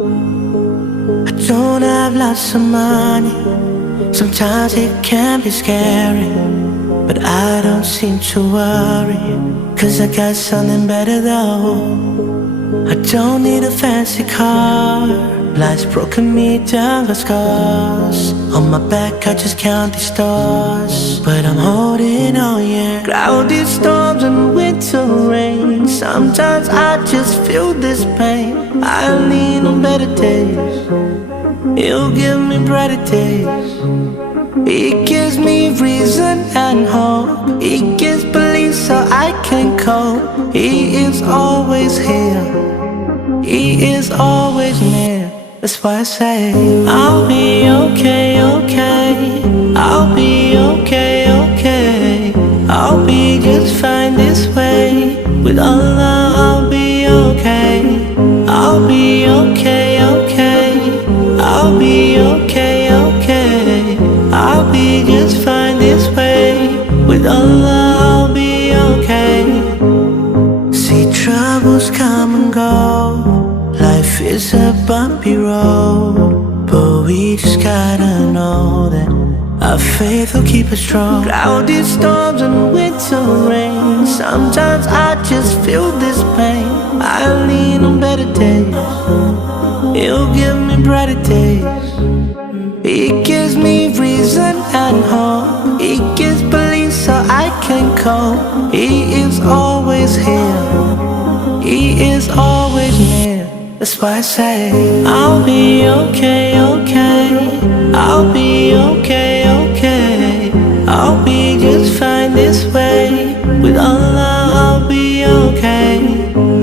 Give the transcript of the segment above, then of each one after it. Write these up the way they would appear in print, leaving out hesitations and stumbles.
I don't have lots of money. Sometimes it can be scary, but I don't seem to worry, 'cause I got something better though. I don't need a fancy car. Life's broken me down, got scars. On my back I just count these stars, but I'm holding on, yeah. Cloudy storms and winter rain, sometimes I just feel this pain. I lean on better days, it'll give me brighter days. It gives me reason and hope. It gives belief so I can cope. He is always here, he is always near. That's why I say I'll be okay, okay. I'll be okay, okay. I'll be just fine this way. With Allah I'll be okay. I'll be okay, okay. I'll be okay, okay. I'll be just fine this way. With Allah I'll be okay. See, troubles come and go. Life is a bumpy road, but we just gotta know that our faith will keep us strong. Cloudy storms and winter rain, sometimes I just feel this pain. I lean on better days, it'll give me brighter days. It gives me reason and hope. It gives belief so I can cope. He is always here, he is always near. That's why I say I'll be okay, okay. I'll be okay, okay. I'll be just fine this way. With Allah I'll be okay.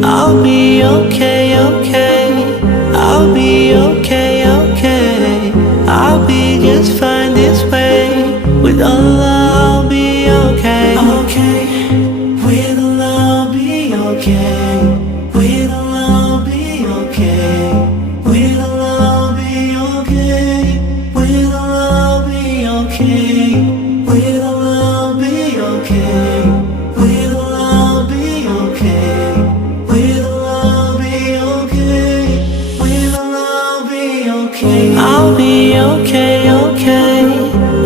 I'll be okay, okay. I'll be okay, okay. I'll be just fine this way. With Allah I'll be okay. Okay. With Allah I'll be okay. With Allah I'll be okay. With Allah I'll be okay. With Allah I'll be okay. With Allah I'll be okay. With Allah I'll be okay. With Allah I'll be okay. With Allah I'll be okay. I'll be okay, okay.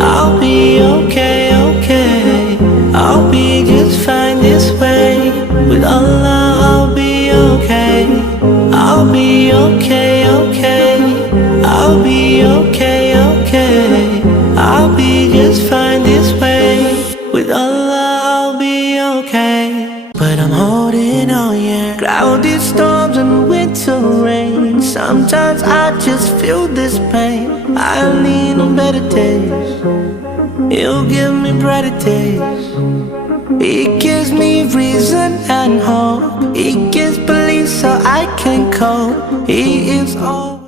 I'll be okay, okay. I'll be just fine this way. With Allah I'll be okay. I'll be okay, okay. I'll be okay, okay. I'll be just fine this way. With Allah I'll be okay. But I'm holding on, yeah. Cloudy storms and winter rain, sometimes I just feel this pain. I lean on better days, it'll give me brighter days. It gives me reason and hope. It gives belief so I can cope. He is all